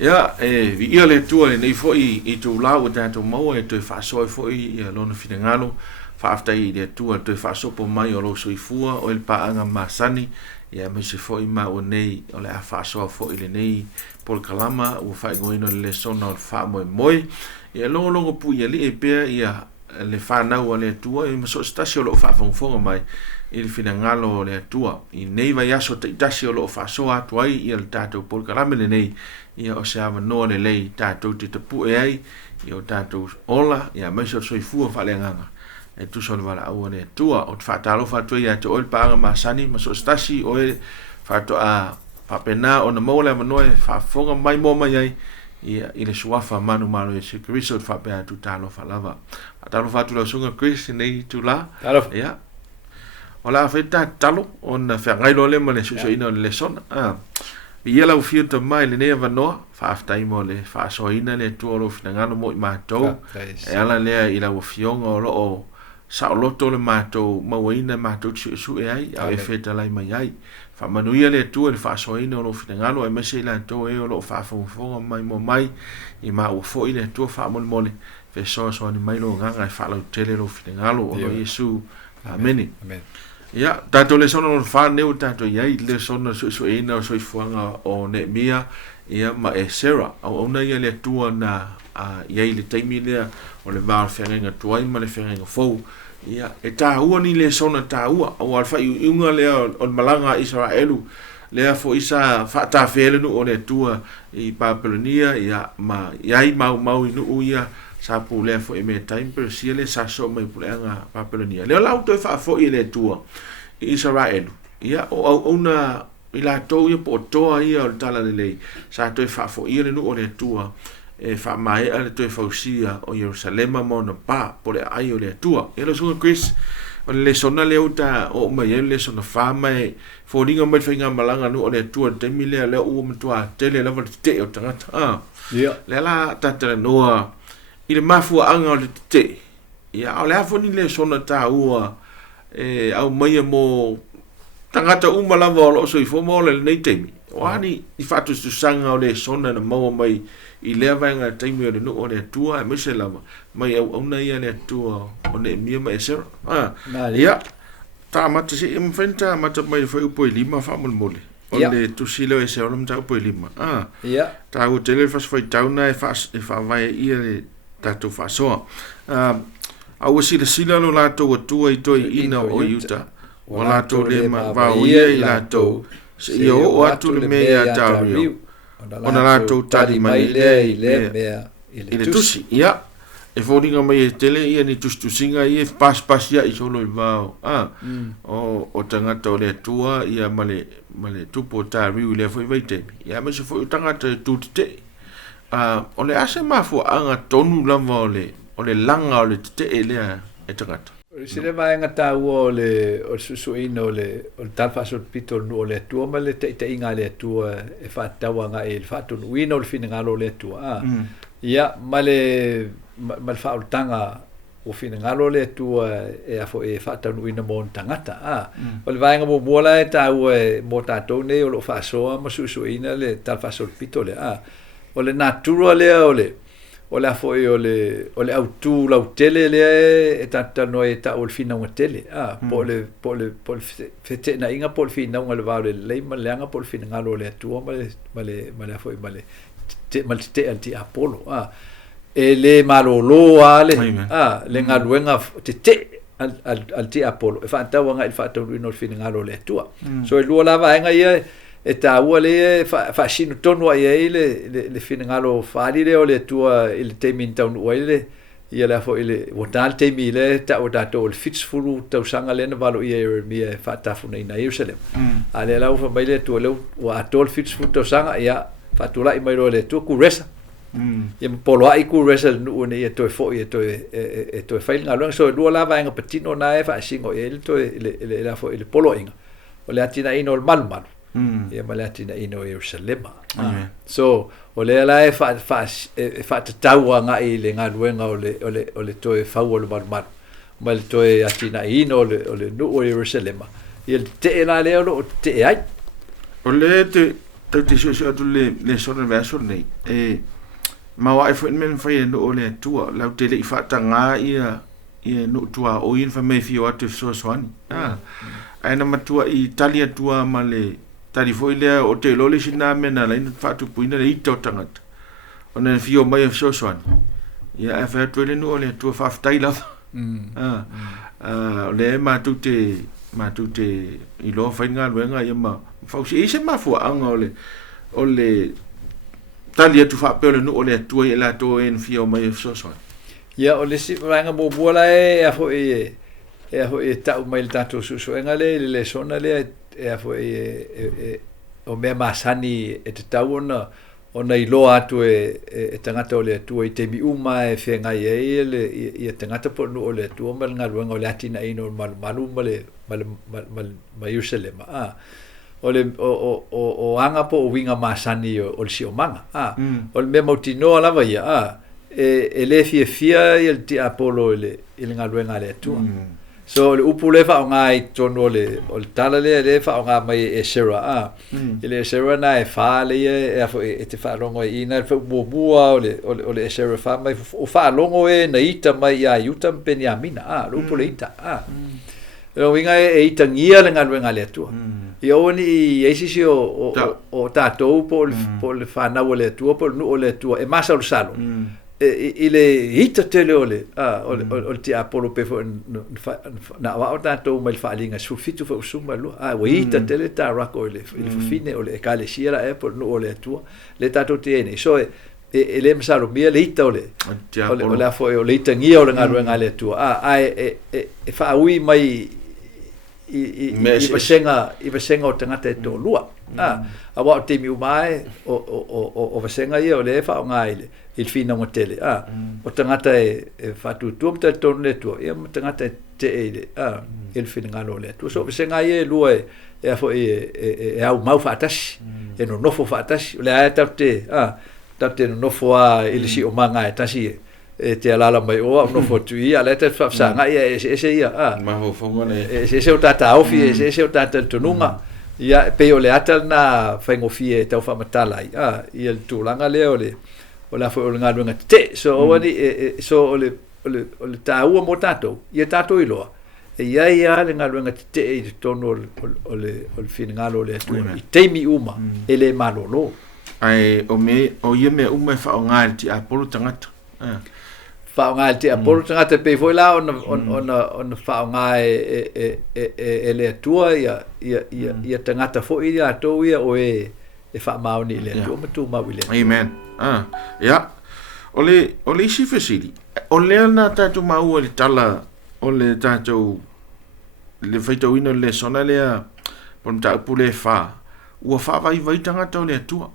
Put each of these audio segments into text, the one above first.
Ya, vi ia le tua le nei foi I tu lau o tātou maua e tui whaasoe foi I lona whingalo, whaaftai le tua tui whaasopo mai o lo soifua o il paanga masani, ia me se foi ma o nei o le a whaasoa foi le nei pol kalama o whaingoino le sona o wha moe moe, ia longo pui ali e pia ia le whanau o le tua, I maso stasi o lo whaafonga mai, I le whingalo o le tua, I nei vai aso te itasi o lo whaasoa atuai ia le tātou pol kalama le nei, ia o se ava noa le lei tātou te tapu e ai, ia o tātou ola, ia maisa o soifua whaleanganga. E tu son wala aua le tua, o te whaatalo whatua ia te oil paanga masani, maso stasi o e whatua a whapena o na maule manoe, whaafonga mai mo mai ai, ia I le suafa manu malo e se Chris o te whapea tu talo whalava. Whaatalo whatu lau sunga Chris, nei tu la, ia. O la whaita talo, o na whangailo le ma le suso ina le sona, ia lau fiota mai le nea vanoa, whaaftai mo le whaasoina le tuolo finangano mo I mātou, e ala lea I lau fionga o lo o sa o loto le mātou mawaina mātou tsu e ai, au e wheta lai mai ai. Whamanuia le tua le whaasoina o lo finangano, e mese I lantou e o lo whaafonga mai mo mai, I mā ua fo I le tua whaamole mole, whesoa soa ni mai lo nganga e whaalau tele lo finangalo o lo Yesu. Amen. Ya, tato le sona no fa neu tato yai le sona so ina o soifuanga o Nehemia ia ma e Sarah au ona ia le tua na yai le taimi le o le var feringa tuai ma le feringa fou ia e tahua ni le sona tahua au alfa iunga le o malanga Israelu le fo isa fa ta fele no o le tua I Babilonia ia ma yai mau inu ia sa pu le fo e me time per si le sa so mai pulenga Babilonia le lau to fa fo I le tua Israel ia o ona I la to ia po toa ia o tala le sa to fa fo I le no o le tua e fa mai ale to fa usia o Jerusalem mo no pa po le ai o le tua e lo so Chris o le sona le uta o mai le sona fa mai fo ringa mai finga malanga no o le tua te mile le o mtua tele la te o tanga ia le la tata noa I le mafua anga o le te. Ia, o le hafo ni le sona tā ua au maia mo tangata umalava o lo so I fo mo le nei teimi. O hani I fatu sanga o le sona na maua mai I lea vaenga teimi o le no o le tua e mese lava. Mai au na ia le tua o ne mia ma e sera. Ia, tā mata se im fenta mata mai foi upo I lima fa mole. O le tusilo e se olam ta upo I lima. ia Tā u tele fas foi tauna e fa vai ia le tato fasoa. Au sila no lato tua I toi ina o Utah. O lato le vau ia I lato. Se ia o atu le mea taurio. O na lato tali mai le mea I le tusi. Ia. E fōringa mai e tele ia ni tustusinga ia pas ia I solo I vau. O tangata o le tua ia male tupo tariu le foi vai temi. Ia me se foi tangata tutite. O le ase mafu anga tonu lava o le langa o le te lea e tangata. Se le vai ngata o le o susu ino o talfa so pito no le tua ma le te inga le tua e fa tawa nga e fa tu wino le fina ngalo le tua. Ia ma le fa o tanga o fina ngalo le tua e afo e fa tu wino mo tangata. O le vai nga mo bola e ta o mo ta to ne o lo fa so ma susu ina le talfa so pito le o le natura le o le afo o le autu lau tele le e tata no e ta o le fina o tele po le fete na inga po le fina o le va le ma le anga po le fina ngalo le tu ma le afo ma le te anti apolo e le malolo ale le ngaluenga te al ti apolo e fa ta wanga il fa to no fina ngalo le tu so e lo lava nga ia e ta ua le fa sino tonu ai le fina ngalo fali le o le tua il temin taun uile ia la fo ile wotal temi le ta o dato il fitsfulu tau sanga le na valo ia Jeremia fa ta fu nei na Jerusalem ale la fa mai le tu le wa atol fitsfulu tau sanga ia fa tu la I mai le tu ku resa ia polo ai ku resa no ne ia to fo ia to fail ngalo so lu la va nga petino na e fa singo ele to le la fo ile polo inga o le atina ino il mal ia malatina ino Jerusalem. So o le ala e fa taua nga I le ngaluenga o le toe fau o le marumar ma le toe atina ino o le nu o Jerusalem ia te la le o te ai O le te tau te so atu le sona verso nei ma wa fo men fa no ole tua la te le fa tanga ia no tua o in fa me fio atu so swani ai na matua I Italia tua ma le tali foi le o te lole sina mena la in fa tu puina le ito tangata ona fio mai so swani ia fa tu le no ole tua fa ftai la le ma tu te I lo fa nga luenga ia ma fa si se ma fu anga ole talia tu fa pe le no ole tu e la to en fio mai so so ya ole si ranga bo bola e ho e ta mai tanto su le sona le e ho o me masani e te tauna ona I lo atu e tangata ole tu e te mi uma e fenga ye le tangata po no ole tu mal nga luenga ole atina ino malu mal Jerusalem ole o anga po o winga masani o si o manga ole me motino la ia e le fia il ti apolo il nga luenga le tu so le upule fa ngai tono le tala le fa nga mai e sera ile sera na e fa le e te fa longo ina fa bua ole sera fa mai o fa longo e na ita mai ya yuta Benjamina le upule ita o winga e ita ngia le nga luenga le tu io ni e si o tato po le fa na ole tu po no ole tu e masa o salo ile hita tele ole ti apolo pe na wa tato mai fa linga su fitu fa usuma lo we hita tele ta rako ile fine ole kale sira e po no ole tu le tato tiene so e le msalo mia le hita ole ole fo ole hita ngia ole nga le tu e fa ui mai I vasenga o tangata e tō lua. A wao te miu mai o vasenga ia o le e whao ngā il fina o tele. O tangata e whatu tuamta tōnu le tua. Ia tangata te e le il fina ngā le tua. So vasenga ia e lua e afo e au mau whaatasi. E no nofo whaatasi. O le aia tapte no nofo a ilisi o manga e tasi e te alala mai o no fotu ia le te fa nga ia ese ia ma ho fonga ne ese o tata ofi ese o tata tununga ia pe o le atal na faingo fie te fa matala ia ia tu langa le o la fo nga lunga te so wani so o le ta u mo tato ia tato I loa e ia le nga lunga te e tono o le fin nga lo le I te mi uma ele malolo ai o ia me uma fa nga ti apolo tangata fa nga te apolo tangata pe foi la on fa nga e le tua ia tangata fo ia to ia o e fa mauni le tua tu ma wile amen ya ole si fesili ole na tatu mau le tala ole tatu le feito ino le sona le pon ta pule fa o fa vai tangata le tua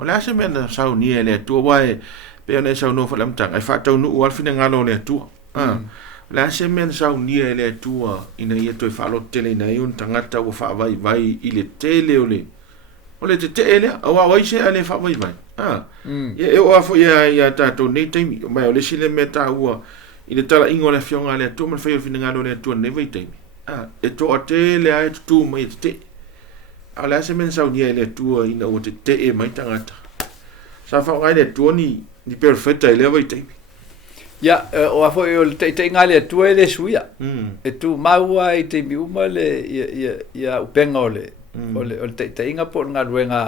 ole ase mena sau ni le tua wai pe ne sau no falam tang ai fa tau no al fina ngalo le tu la semen sau ni le tu ina ia to fa lo tele na un tangata o fa vai ile tele ole te tele o wa se ale fa vai e o afo ia ta to nei te mai ole sile meta o ile tala ingo le fionga le tu man fa fina ngalo le tu ne vai te e to tele ai tu mai te ala semen sau ni le tu ina o te e mai tangata sa fa ngai le tu ni perfetta ele vai te ya o afo o te ngale tu ele suia e tu maua I te miuma le ia upenga ole te inga po nga ruenga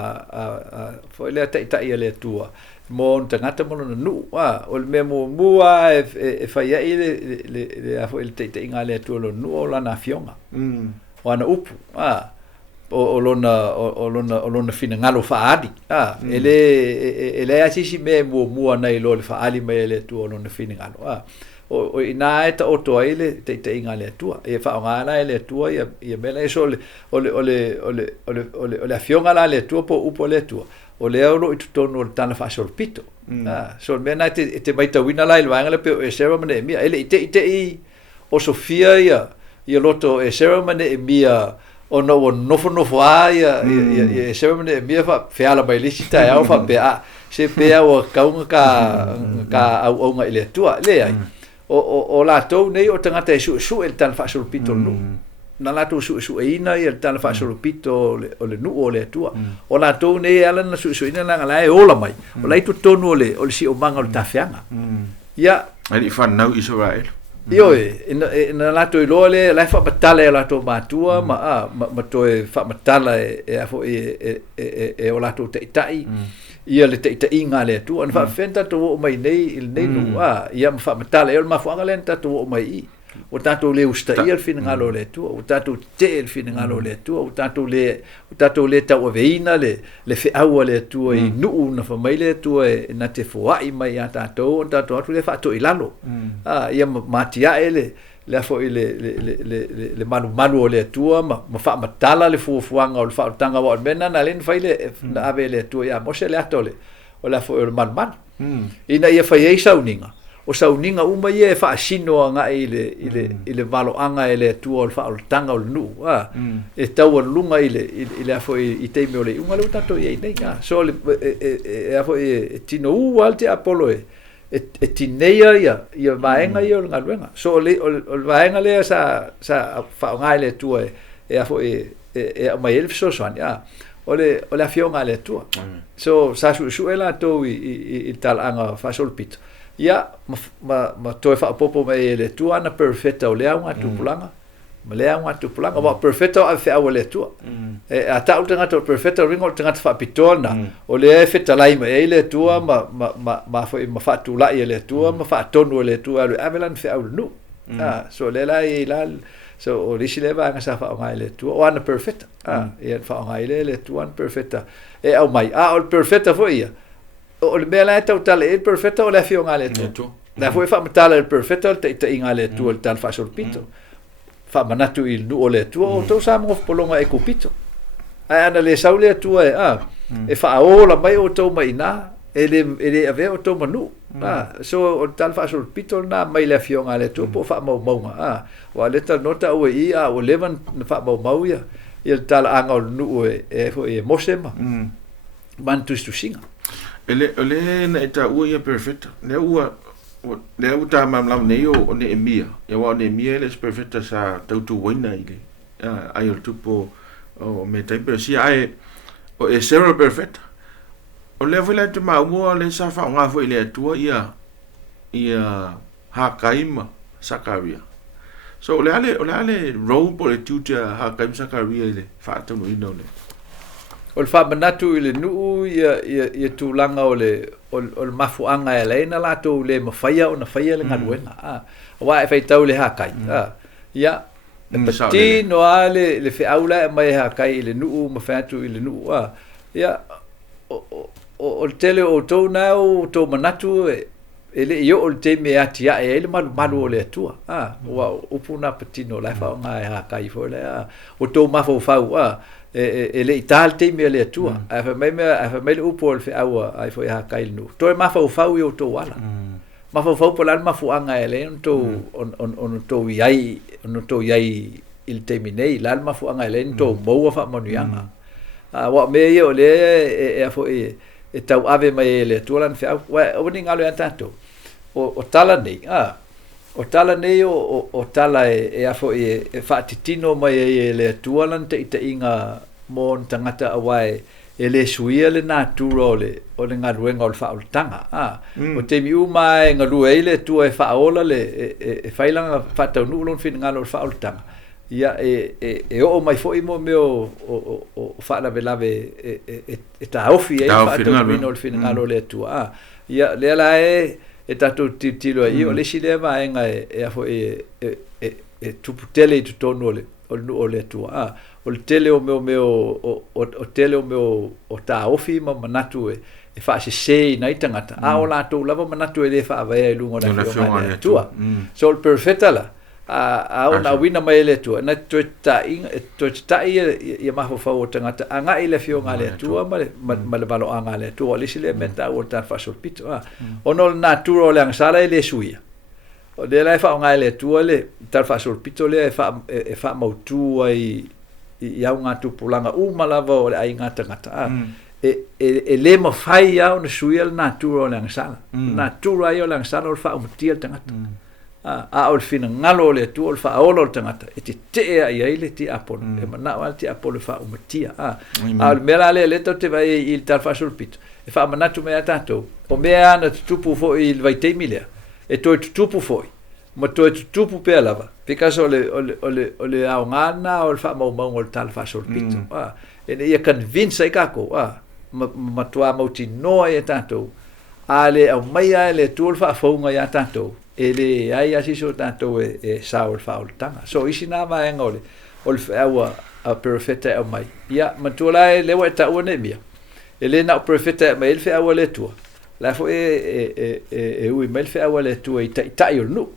fo ele te ele tua mo tangata mo no o me mo mua e fa ia le afo ele te ngale tu lo no la na fionga o ana upu o lona fina ngalo faadi ele asisi me mua nei lo le faali me le tu lona fina ngalo o ina eta o to ele te ngale tu e fa ngana ele tu ia mele so le afionga la le tu po upo le tu o le oro itu tono tana fa sol pito so mena te mai ta wina la il wanga le pe e ceremony mia ele te o Sofia ia loto e ceremony mia o no ia ceremony mia fa feala mai lisita e fa pe se pe o kaunga ka au nga ile tua le ai o la to nei o tangata su el tan fa sul pito no na lato su ina ia tala fa solo pito o le nu o le tua o la to ne ala na su ina la la e ola mai o lai tu tonu o le si o manga o tafianga ia ai fa nau Israel io na lato I lole la fa batale la to matua ma to fa batala e fo e o lato tai ia le te inga le tu an fa fenta to mai nei il nei nu ia ma fa batale e ma fa ngalenta to mai o tato le usta ia fin ngalo le tu o tato te fin ngalo le tu o tato le ta o veina le fe au le tu I nu na fa mai le tu e na te fo ai mai ata to tato le fa to ilalo ia matia ele le fo le manu le tu ma fa matala le fu fuanga o fa tanga wa mena na len fa le na ave le tu ia mo se le atole o la fo le man ina ia fa ia sauninga o sauninga uma ia fa sino nga ile valo anga ele tu o fa tanga o nu e tau lunga ile fo I te me ole unga lu tato ia nei nga so le fo tino u alte apolo e tineia ia vaenga ia nga luenga so le o vaenga le sa fa nga ile tu e fo mai elf so swan ya o le afionga le tu so sa su ela to I tal anga fa sol pit ia ma toi fa popo mai le tu ana perfecta o le nga tu pulanga ma le nga tu pulanga ma perfecta a fe le tu e ata o tanga to perfecta ringo tanga fa pitona o le feta lai mai le tu ma fa tu la le tu ma fa tonu le tu ale avelan fe au nu so le lai la so o risi le va nga sa fa ngai le tu o ana perfecta e fa ngai le tu ana perfecta e au mai o perfecta fo ia o le mea lai tau tala e perfecta o le afio ngā le tu. Na fo e wha matala e perfecta o te inga le tu o le tala wha sol pito. Wha manatu I nu o le tu o tau sa mga polonga e ko pito. Ai ana le sau le tu e wha aola mai o tau mai nā e le ave o tau manu. So o le tala wha sol pito nā mai le afio ngā le tu po wha mau maunga. Wa le tala nota o e o levan wha mau mau ia. I le tala anga o nu e fo e mosema. Mantustu singa. Ele na ita ua ia perfecta. Le uta mamlam nei o ne emia. Ia wa ne emia ele perfecta sa tautu waina ile. Ai o tupo o me taipe si ai o e zero perfecta. O le vela te maumua le sa fa nga fo ile atua ia hakaima Sakaria. So o le ale role po le tuta hakaima Sakaria ile fa tonu ino le. O le whamanatu I le nuu ia tūlanga o le mafuanga e leina lato le mawhaia o na whaia le ngaruenga. Wa e whaitau le hakai. Ia, e pati noa le whiaula e mai hakai I le nuu mawhaiatu I le nuu. Ia, o le tele o tau nao tau manatu e le io o le te me atia e le malu o le atua. Wa upuna pati no lai whaonga e hakai fo le. O tau mawhau e le ital te me le tua a fa mai le upo le aua ai foi ha kai nu to ma fa fa o to wala ma fa po la ma fu anga ele on to yai il terminei la ma fu anga ele to mo fa manuanga wa me yo le e fo e tau ave mai le tua lan fa o ni ngalo tanto o tala nei o tala nei o tala e afo e whaatitino mai le tualan te inga mo tangata awai e le suia le nātura o le ngā ruenga o le whaoltanga. O te miu mai ngā rua e le tua e whaola le e whailanga whatau nuulon whina ngā lo le whaoltanga. Ia e o mai fo mo me o whaalawe lawe e ta ofi e whaatau nuino le whina ngā lo le tua. Ia le ala e tato tilo ai o le sile va enga e afo e tuputele I tutonu o le tua o le tele o tele o meu o ta ofi ma manatu e fa se na itangata o la to lava manatu e le fa vai lungo na tua so il perfetta la ona wina mai le tua na to ta ia ma fa o tangata anga ile fio nga le tua ma le valo anga le tua le sile meta o ta fa sul pito ono naturo le sala le suia o de la fa nga le tua le ta fa sul pito le fa mau tu ai ia nga tu pulanga uma lava o le ai nga tangata e le mo fai ia o suia le naturo le sala naturo ai o le sala o fa o tia tangata o le fina ngalo le tu o le whaola o le tangata e te tea i aile ti apolo e mana wale ti apolo wha umatia a le mera le tau te vai i le tal whasul pito e wha manatu mea tātou o mea ana tutupu fo i le vai teimi lea e toi tutupu foi ma toi tutupu pea lava because o le au ngana o le wha mau o le tal whasul pito e ne ia convince ai kako ma tua mauti noa e tātou a le au mai a le tu o le wha whaunga i a tātou ele ai asiso tanto e sao il faul tanga so isi na mai ngole o le awa a perfetta o mai ia matula le wa ta one mia ele na perfetta mai le awa le tu la fo e ui mai le awa le tu e ta io no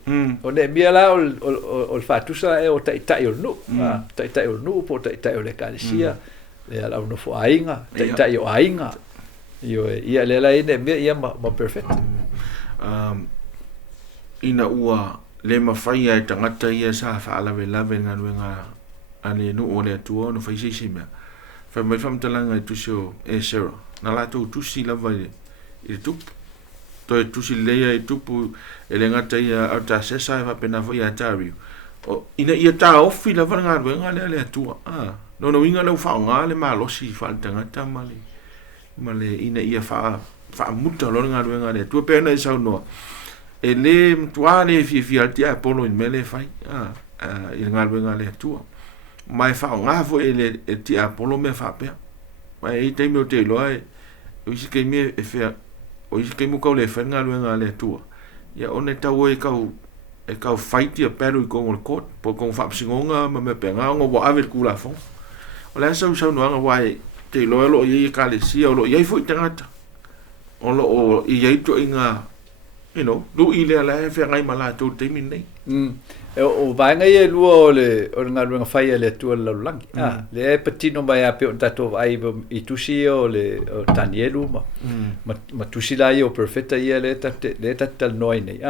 o ne mia la o fa tu sa e o ta io no ta io no po ta io le calcia le ala no fo ainga ta io ainga io ia le la ine mia ia ma perfetta ina ua le mawhai ai tangata ia sa whaalawe lawe ngā nuenga ane nu o le atua no whaisei si mea. Whai mai whamtalanga i tusi o e sera. Nā lātou tusi lawa i le tupu. Toi tusi leia i tupu e le ngata ia au tā sesa e whapena whai a tāriu. Ina ia tā ofi lawa ngā nuenga le atua. No inga lau whao ngā le maa losi whaal tangata male ina ia wha muta lo ngā nuenga le atua. Pēna i sau noa. E le mtuale fi altia polo in mele fai il ngalwe le tua mai fa nga fo ele e tia polo me fa pe mai te mi o te lo ai o isi ke mi e fe o isi ke mu ko le fa ngalwe le tua ya one ta wo e ka fight ia pero i ko court po ko fa singonga me pe nga ngo wa ave ku la fo o la so no nga wa te lo i ka le si o lo i fo tangata o lo o i ai to inga lu ile ala e fe ngai mala to te min nei o vai ngai lu o nga lu nga fai le tu la langi le petino mai a pe tato ai i tusi o le tanielu ma tusi la o perfetta ia le tal noi nei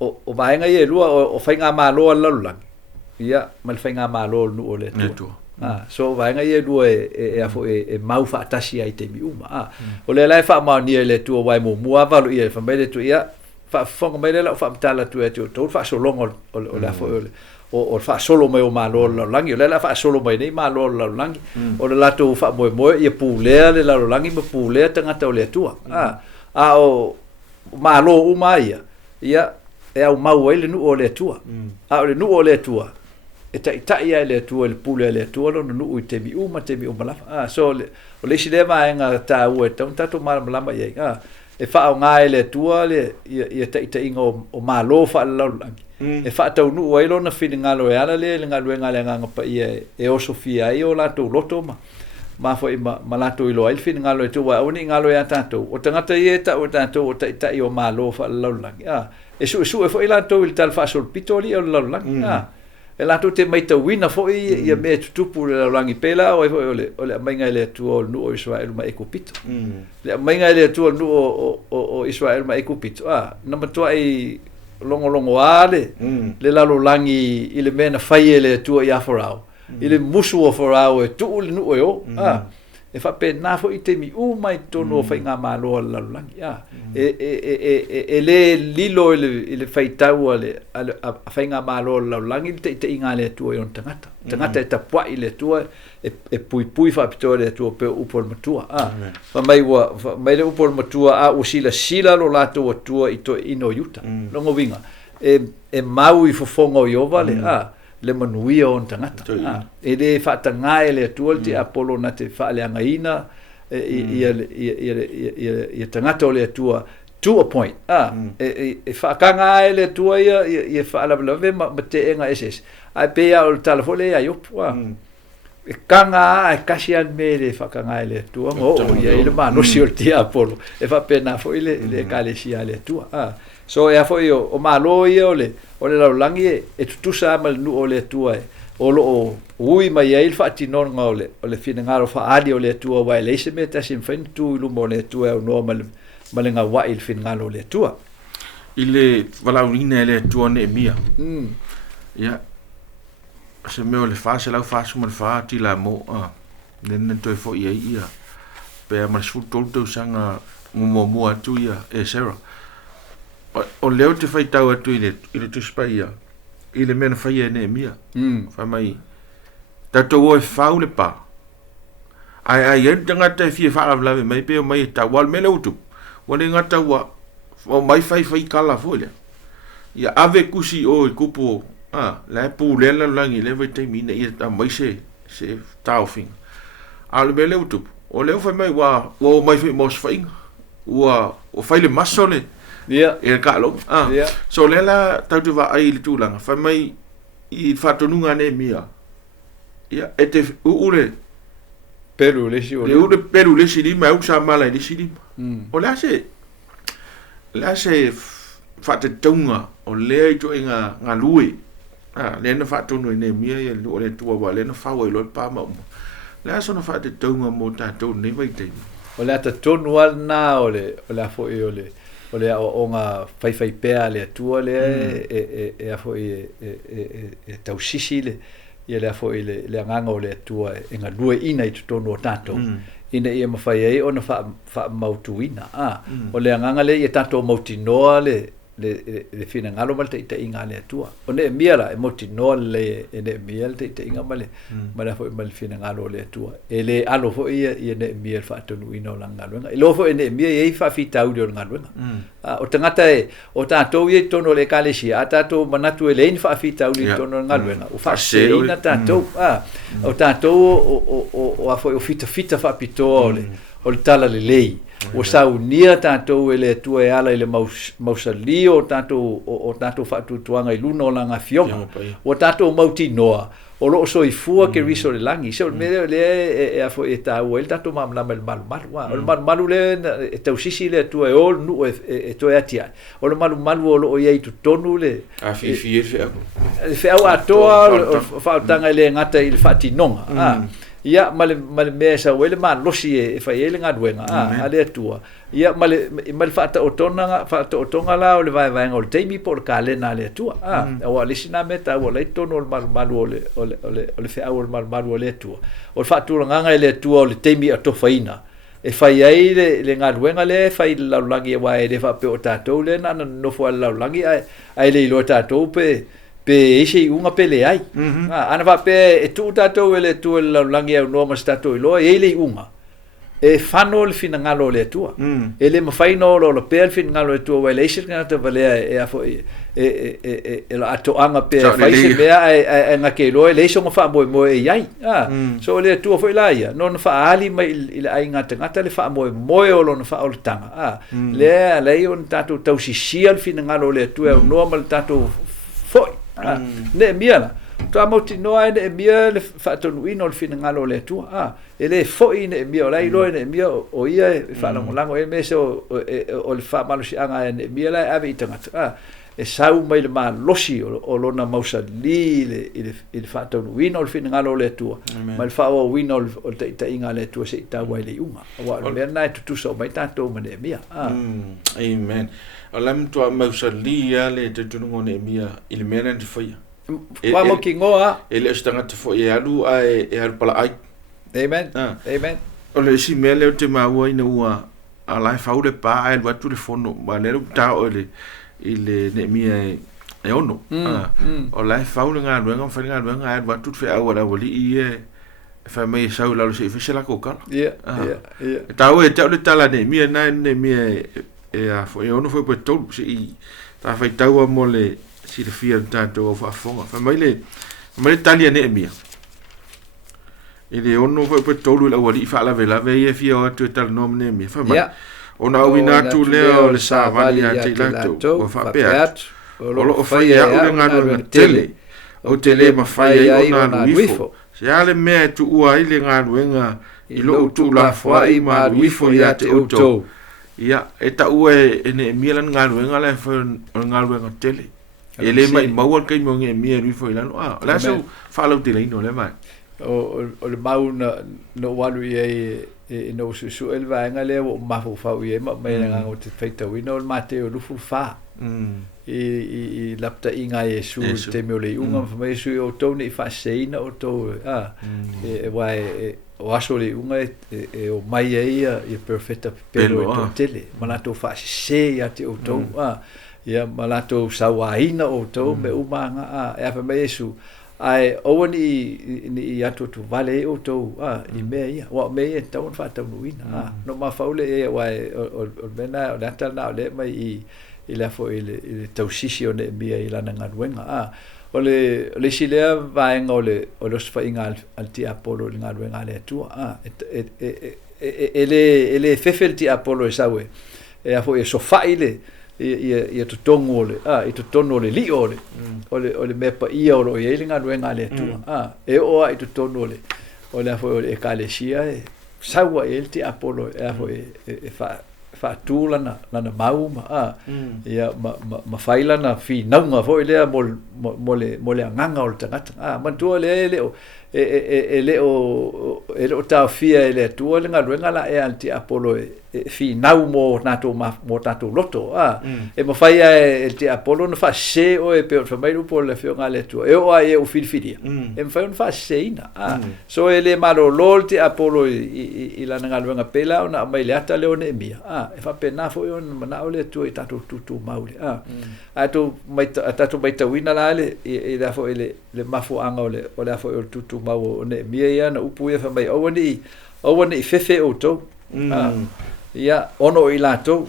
o vai ngai lu o fai nga malo la langi ia mal fai nga malo nu o le tu so vai ngai lu e afo e mau fa tasi ai te mi o le lai fa ma ni le tu vai mo mua valu ia fa mele tu ia fa fonga mele la fa tala tu e tu fa so longo o la fo o fa solo mai o malo la langi le la fa solo mai nei malo la langi o le la tu fa mo ia pu le la langi mo pu le tanga to le tu o malo mai ia e au mau ele nu o le tu o le nu o le tu e ta ia le tu le pule le tu no nu te mi mala so o le sile mai nga ta u e ta to mala mai e fa nga le tu le ia ta inga o malo fa la e fa ta nu o lo na fininga lo ala le nga nga pa ia e o sofia i o la to loto ma fo ma la to lo il fininga lo tu wa o ni nga lo ya ta to o tanga ta ia ta o ta to o ta i o malo fa la e su e fo ila to il tal fa sul pitoli o la e la te mai te wina fo ia me tupu le langi pela o le mainga le tu o nu o Israel ma ekupito le mainga le tu nu o Israel ma ekupito na matua ai longo ale le lalo langi ile mena fai le tu ia forao ile musu o forao e tu le nu o e fa pe na fo ite mi mai tono fai nga malo la langi e le lilo ile fai tau ale fai nga malo la langi te inga le tu o tangata e tapua ile tu e pui fa pitore tu pe upol matua fa mai le upol matua o sila lo lato o tu i to ino yuta longo winga e mau i fofongo yo vale le manuia on tangata e le fa tanga le tu te apolo na te fa le ngaina ia tangata le tu to a point e fa kanga le tu ia fa la ve ma te nga ss ai pe o telefone ai op e kanga e kasian me le fa kanga le tu o ia ile ma no si ti apolo e fa pena fo le kale sia le tu so e foi o malo ia o le langi e tu sa mal nu o le tua o lo ui mai il fatti non ngole o le fine ngaro fa ali o le tua wa le se meta sin fen tu lu mo le tua o normal malenga wa il fin ngalo le tua ile vala unine le tua ne mia ya se me o le fa se la fa su mo fa ti la mo nen to fo ia pe ma su to sanga mo atu ia e sera o leo te fai tau atu ile te spaia ile mena fai ne mia fa mai tato o fa le pa ai tanga te fi fa la mai pe mai ta wal mele utu wale ngata wa o mai fai kala folia ia ave kusi o kupo la pu le la langi le te mina ia ta mai se tau fin al mele utu o leo fa mai wa o mai fi mos fai o fai le masole e kalo so lela tau va ai le tulanga fa mai I fatonunga ne mia ia ete ule Peru le si le ule Peru le si ma usa mala le si o la se fatatunga o le to inga ngalui le na fatonu ne mia ia le tua wa le na fa wa lo pa ma la so na fatatunga mo ta to ne vai te o le ta tonu al na o le fo o le o nga fai pea le tua le e a fo e tau sisi le ia le fo le nganga o le tua e nga lue ina I tonu o tato ina ia mawhai ei ona fa mautuina o le nganga le ia tato mautinoa le fina ngalo mal te inga le tua o ne miara e mautinoa le ne miel te inga male mala fo mal fina ngalo le tua e le alo fo ia ne miel fa tonu ina la ngalo e lo fo ne miel ei fa fita u le ngalo o tangata o tato ia tono le kalesi a tato manatu e le fa fita u le tono ngalo o fa se ina tato o tato o a fo o fita fa pito o le tala le lei o saunia tatou ele tua e ala ile mausali o tatou faatutuanga I luna o langa fionga o tatou mautinoa o loo soifua ke riso le langi se o mele le e afo e tau el tatou mamlama le malu o le malu le e tausisi le tua e ol nu e toe atia o le malu o loo iai tutonu le a fifi e feau atoa o faatanga le ngata I le faatinonga ia male mesa wele ma losi e fai ele nga duenga ale tua ia male fata otonga la o le vai o le teimi por kalena ale tua o le sina meta o le tono o malu o le fe o malu o le tua o fatu nga ele tua o le teimi ato faina e fai ai le nga duenga le fai la langi wa e fa pe o tatou le na no fo la langi ai le lo tatou pe ese unga pele ai ana va pe tu tato ele tu la langi au no mas tato lo ele unga e fano le fina ngalo le tua ele ma fai no lo pe le fina ngalo le tua ele ese ngata vale e afo e la ato anga pe fai se be e nga ke lo ele so fa mo e ai so le tua foi la ia non fa ali mai il ai ngata le fa mo o lo fa o tanga le on tato tau si sia le fina ngalo le tua normal tato foi ne miala tua moti noa ne mia le fatonu ino le fina ngalo le tua ele foi ne mia la ilo ne mia o ia fa lango e mese o le fa malusi anga ne mia la ave itanga e sau mai le ma losi o lona mausa li il fatonu ino le fina ngalo le tua ma le fa o wino o te inga le tua se ta wai le unga wa le na tu so mai tanto ma ne mia amen alam tua mausa li le te tungo ne mia il mena te foi wa mo kingoa ele stanga te foi alu e pala ai amen amen o le si mele te maua ina ua ala fa le pa e wa tu le fono ma ne ta o le ile ne mia e ono o la fa le nga nga fa nga nga wa tu fe awa wali fa mai sau la se fe la coca ta o te le tala ne mia ne mia e a foi ono foi per tolu si ta fai tau mo le si le fia tanto o fa fonga fa mai le talia ne mia ele ono foi per tolu la wali fa la vela ve fia o tu tal nom ne mia fa mai ona wina tu le o le sa vali a te lato o fa pe o lo fai a o nga no tele o tele ma fai ona wifo se ale me tu ua ile nga wenga I lo tu la foi ma wifo ya te auto ia e ta ue ne milan ngalu ngala fo ngalu tele ele mai mau kai mo nge mi ri fo ila la so follow te le no le mai o le mau no walu e no su el va ngale o ma fo fa ie ma me nga o te feita wi no mate o lu fa i lapta inga e su te me le unga fa me su o tone fa seina o to e vai o aso le unga o mai ia perfecta pero to tele mana to fa se ia te o to ia malato sawaina o to me umanga a fa me Yesu ai owen i atu tu vale o to I me ia wa me e tau fa tau nuina no ma faule e wa o bena o data na le mai I la fo ile tau sisi o ne mia I lana ngaruenga ole silea vaenga o los fa inga al ti Apollo ngaruenga le tu ele fefel ti Apollo e sawe e a fo e sofa ile ia to tongo ole I to tono ole li ole ole me pa ia o ia ile ngaruenga le tu e o I to tono ole a fo e kalesia e sawa ele ti Apollo e a fo e fa tula na mau ia ma faila na fi nanga fo ile mole nganga o tangata man tu le o ta fia ele tu le ngaruenga la e anti Apollo fi nau mo tato loto e ma faia e ti Apollo no fa se o e pe fa mai po le fio ngale tu e o ai o filfidia e fa un fa se ina so ele malo lol ti Apollo I la ngaruenga pela ona mai le ata le one mia e fa pena fo on mana o le tu I tato tu maule ato mai tawina la le da fo ele le mafu anga o le fo o tu mau ne mia ia na upu e fa mai o ni fefe o to ia ono I lato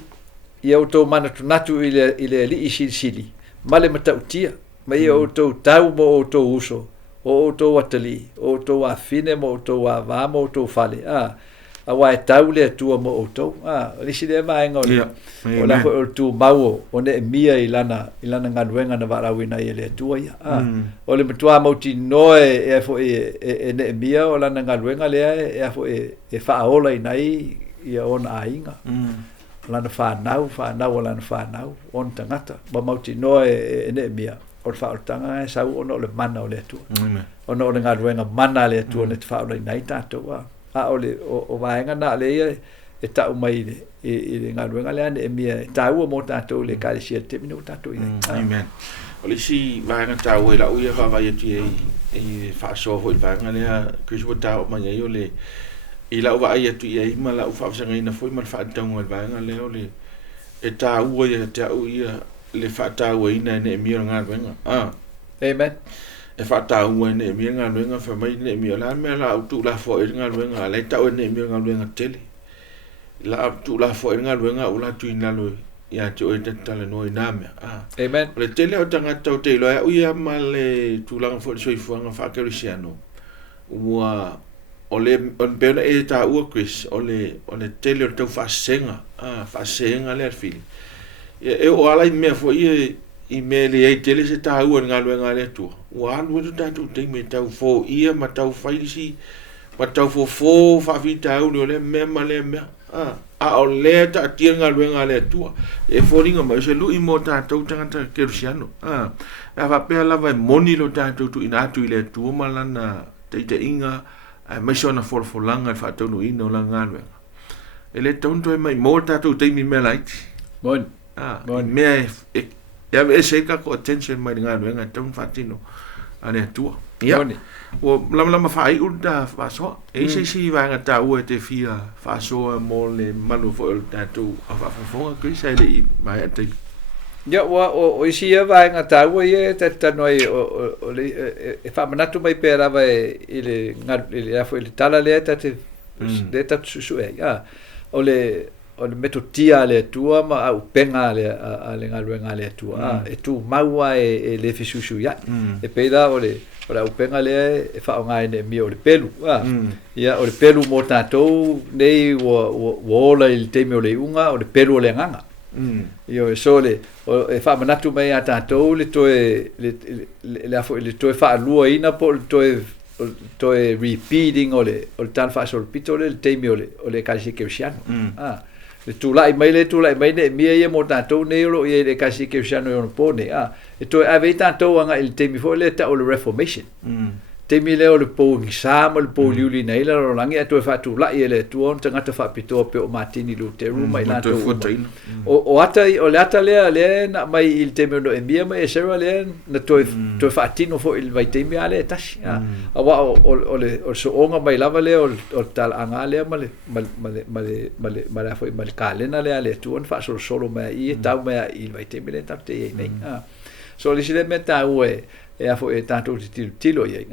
ia o to mana natu ile li sili male mata utia mai o to tau mo o to uso o to watali o to afine mo to va mo to fale a wa tau le tu mo o to li sile mai ngol o la o tu mau o ne mia I lana ngaruenga na varawina ile tu ia o le mtua mo ti noe e fo e ne mia o lana ngaruenga le e fo e fa ola nai ia on ainga lana fa nau lana fa nau on tangata ba mauti no e ne mia o fa tanga sa ono le mana o le tu ono le ngaruenga mana le tu ne fa o nai tato ole o vaenga na le e ta mai le ngaruenga le ne mia ta u mo tato le ka si te minu tato amen ole si vaenga ta u la u ia fa vai ti e fa so ho vaenga le ku so ta mai yo le ila wa ia tu ia ima la ufa sanga ina foi mal fa tau ngal va nga leo le e ta u ia ta u ia le fa ta u ina ne mi nga venga amen e fa ta u ne mi nga venga fa mai ne mi la me la tu la fo nga venga le ta u ne mi nga venga tele la tu la fo nga venga u la tu ina lo ia tu e ta le no ina me amen le tele o tanga tau te lo u ia mal tu la fo so fo nga fa kerisiano wa ole on pena e ta u Chris ole tele o tau fasenga fasenga le fili e o ala me fo I me le e tele se ta u nga le tu wa lu tu ta tu te me tau fo ia ma tau faisi ma tau fo fa vita u le me ma le me o le ta tia nga le tu e fo ringa ma se lu I mo ta tau tanga ke rusiano a va pe la va moni lo ta tu ina tu le tu ma lana te inga mai sona for langa fa tonu ino la ngalwe ele tonto mai morta tu te mi melait bon me ya ve se ka ko attention mai ngalwe nga ton fatino ane tu ya o lama fa ai ulta fa so e si va nga ta u te fia fa so mo le manu fo ta tu fa fo que sai le mai te ya o si va nga ta u ye ta no o e fa manatu mai pera va ile ya fo ile tala le ta te le ta su ya o le metotia le tua ma au penga le ale ngaluenga le tua e tu maua e le fisusu ya e peida o le o penga le e fa nga ne mi o le pelu ya o le pelu mo tatou nei wo la il teme o le unga o le pelu o le nganga io so le e fa manatu mai ata tatou le toe le afo le toe fa lua ina po toe repeating o le tan fa sol pitole le teme o le kasi ke siano le tulai mai ne mia ia mo tatou nei lo ia le kasi ke siano on pone e toe ave tatou anga il teme fo le ta o le reformation temi le o le po ngi sa mo le po liuli nei la ro langi atu fa tu la ele tu on tanga ta fa pito pe o matini lu te ru mai la to o ata o le ata le na mai il temi no embia mai sera le na to fa tino fo il vai temi ale tashi a wa o le o so onga mai lava le o tal anga le male fo mal kalena le ale tu on fa solo mai i tau mai il vai temi le tapte nei so le sile meta ue e a fo e tanto tilo ye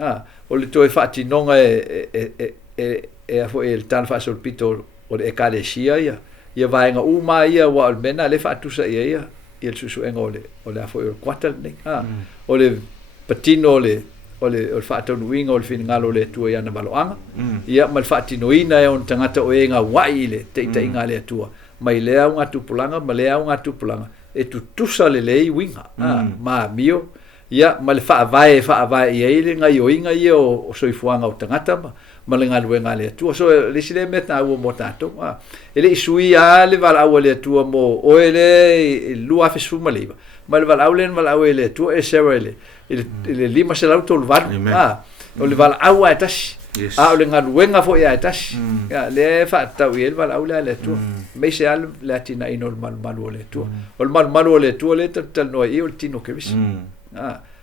o le toi fatti non e a fo il tan fa sul pito o le kale sia ia vai nga uma ia wa mena le fatu sa ia il su engole o le a fo il quartal ne o le patino o le fatu winga o le fin ngalo le tu ia na baloanga ia mal fatti no ina e on tangata o nga wai le te inga le tua mai le un atu pulanga ma le un atu pulanga e tu sa le winga ma mio ia ma le fa vai ia ile ngai o inga ia o soifuanga o tangata ma le ngaluenga le tua so le sile meta o motato ele isui a le vala o le tua mo o ele lua fe suma leva ma le vala o le tua e serele ele lima se lauto o val o le vala au a tas o le ngaluenga fo ia tas ia le fa tau ele vala o le tua me se al latina inol mal o le tua o mal o le tua le tal no i o tino ke vis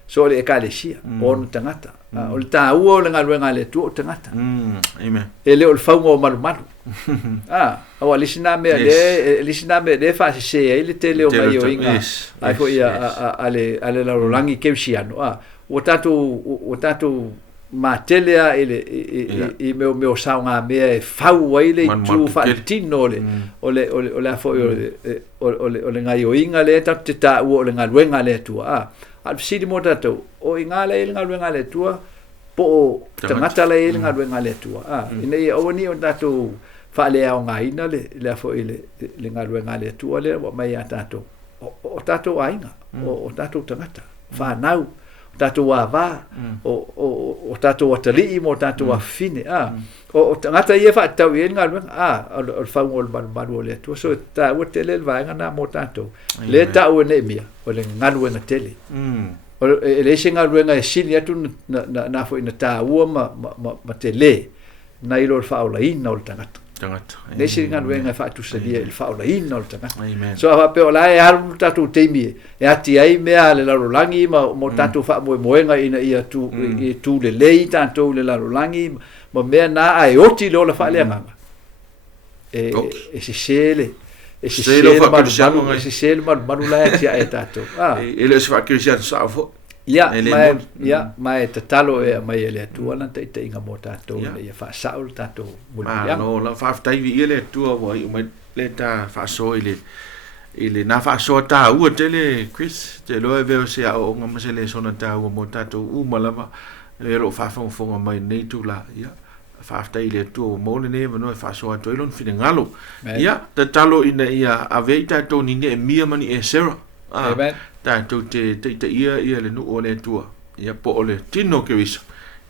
so le ekalesia on tangata o le tau o le ngaluenga le tu o tangata amen ele o faungo o malu o lisina me le fa se ele tele o mai o inga ai fo ia ale la rolangi keusiano o tatu ma telea ele i meu saunga me fau ele tu fa tino le o le fo o le ngai o inga le ta o le ngaluenga le tu al sidi mo tatou o ingale ile ngaluenga le tua po tangata le ile ngaluenga le tua ina o ni o tatou fa le au ngaina le fo ile le ngaluenga le tua le wa mai tatou o tatou ainga o tatou tangata fa nau tatou ava o tatou atali mo tatou afine o tangata ia fa tau ile ngaluenga o fa ngol malu le tua so ta o tele va ngana mo tatou le ta o ne mia o le ngaluenga tele o le singa luenga e sili atu na fo ina ta ua ma tele na ilo fa ola ina o tangata le singa luenga fa tu selia il fa ola ina o tangata so ava pe ola e haru tatu teimi e ati ai mea le larolangi mo tatu fa moenga ina ia tu le lei tanto le larolangi ma mea na ai oti lo la fa le nganga e se sele ese sel malu la tia etato ele se fa cristiano salvo ma te talo e mai ele tu ana te inga motato e fa saul tato no la fa tai ele tu o mai le ta fa so ele na fa so ta u tele Chris te lo ve se a o ngam se le sona ta u motato u malama le ro fa fo mai nei tu la fafta ile tu mo le ne no fa so to ilon fine ngalo ia ta talo ina ia aveita to ni ne mia mani e sera ta to te ia le no ole tu ia po ole tino ke wis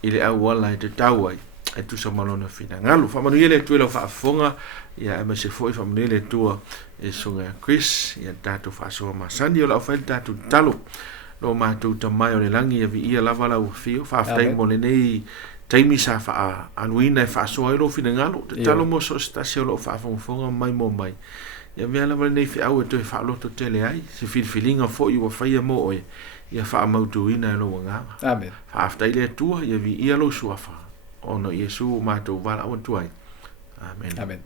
ile a wala te tawai e tu so malona fine ngalo fa manu ile tu lo fa fonga ia me se foi fa manu ile tu e songa Chris ia ta to fa so ma sandi o la fa ta tu talo lo ma tu ta mai o le langi ia lava la u fio fafta mo le nei taimi sa fa anuina fa so ilo fina ngalo talo mo so sta se lo fa fonga mai mo mai ya me ala nei fi au to fa lo to tele ai se filinga fo i wa fa ia mo ia fa mau tu ina lo nga amen fa afta ile tu ia vi ia lo so fa ono yesu ma to vala o tu ai amen